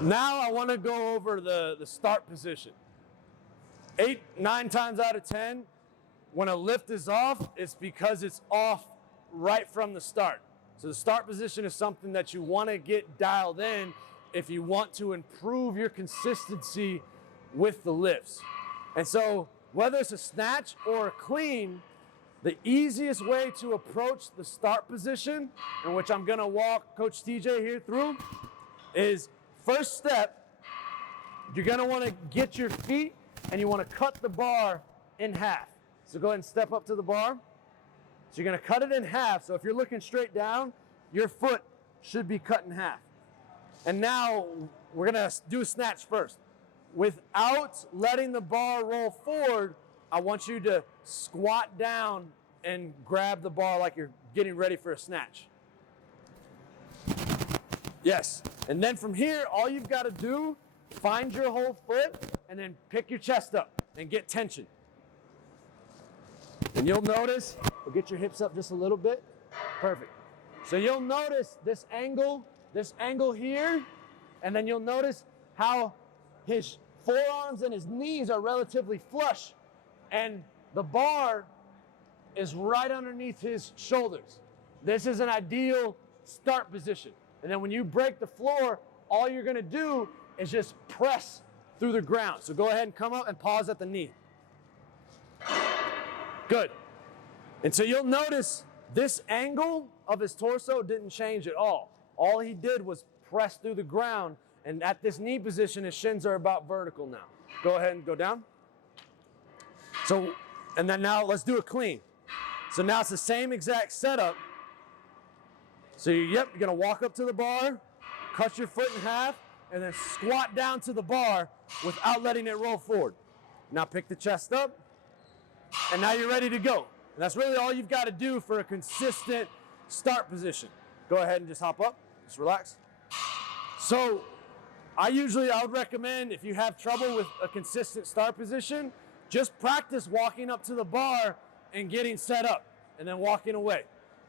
Now I want to go over the start position. 8, 9 times out of 10, when a lift is off, it's because it's off right from the start. So the start position is something that you want to get dialed in if you want to improve your consistency with the lifts. And so whether it's a snatch or a clean, the easiest way to approach the start position, in which I'm going to walk Coach TJ here through, is first step, you're going to want to get your feet and you want to cut the bar in half. So go ahead and step up to the bar. So you're going to cut it in half. So if you're looking straight down, your foot should be cut in half. And now we're going to do a snatch first. Without letting the bar roll forward, I want you to squat down and grab the bar like you're getting ready for a snatch. Yes. And then from here, all you've got to do, find your whole foot and then pick your chest up and get tension. And you'll notice, we'll get your hips up just a little bit. Perfect. So you'll notice this angle here, and then you'll notice how his forearms and his knees are relatively flush, and the bar is right underneath his shoulders. This is an ideal start position. And then when you break the floor, all you're gonna do is just press through the ground. So go ahead and come up and pause at the knee. Good. And so you'll notice this angle of his torso didn't change at all. All he did was press through the ground, and at this knee position, his shins are about vertical now. Go ahead and go down. So, and then now let's do a clean. So now it's the same exact setup. So you're gonna walk up to the bar, cut your foot in half, and then squat down to the bar without letting it roll forward. Now pick the chest up, and now you're ready to go. And that's really all you've got to do for a consistent start position. Go ahead and just hop up, just relax. So I would recommend, if you have trouble with a consistent start position, just practice walking up to the bar and getting set up, and then walking away.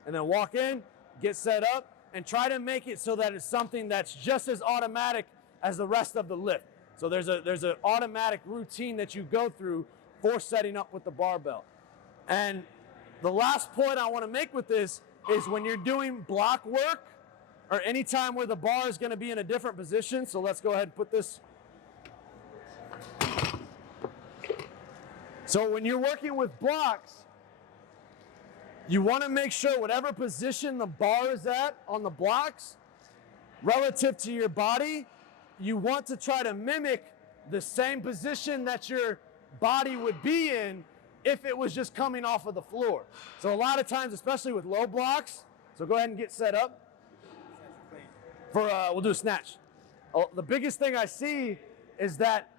And then walk in, get set up, and try to make it so that it's something that's just as automatic as the rest of the lift. So there's an automatic routine that you go through for setting up with the barbell. And the last point I want to make with this is when you're doing block work, or any time where the bar is going to be in a different position. So let's go ahead and put this. So when you're working with blocks, you want to make sure whatever position the bar is at on the blocks, relative to your body, you want to try to mimic the same position that your body would be in if it was just coming off of the floor. So a lot of times, especially with low blocks, so go ahead and get set up. We'll do a snatch. The biggest thing I see is that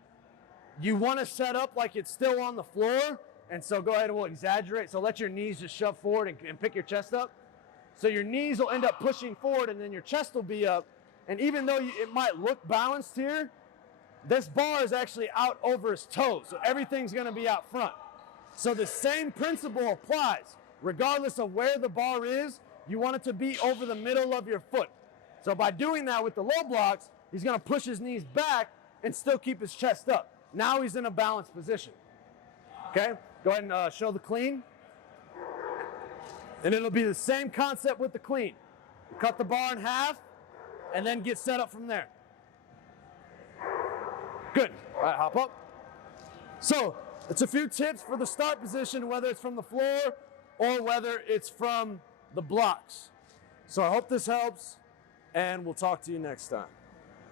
you want to set up like it's still on the floor, and so go ahead and we'll exaggerate. So let your knees just shove forward and pick your chest up. So your knees will end up pushing forward, and then your chest will be up. And even though it might look balanced here, this bar is actually out over his toes, so everything's going to be out front. So the same principle applies. Regardless of where the bar is, you want it to be over the middle of your foot. So by doing that with the low blocks, he's going to push his knees back and still keep his chest up. Now he's in a balanced position. Okay, go ahead and show the clean. And it'll be the same concept with the clean. Cut the bar in half and then get set up from there. Good. All right, hop up. So it's a few tips for the start position, whether it's from the floor or whether it's from the blocks. So I hope this helps, and we'll talk to you next time.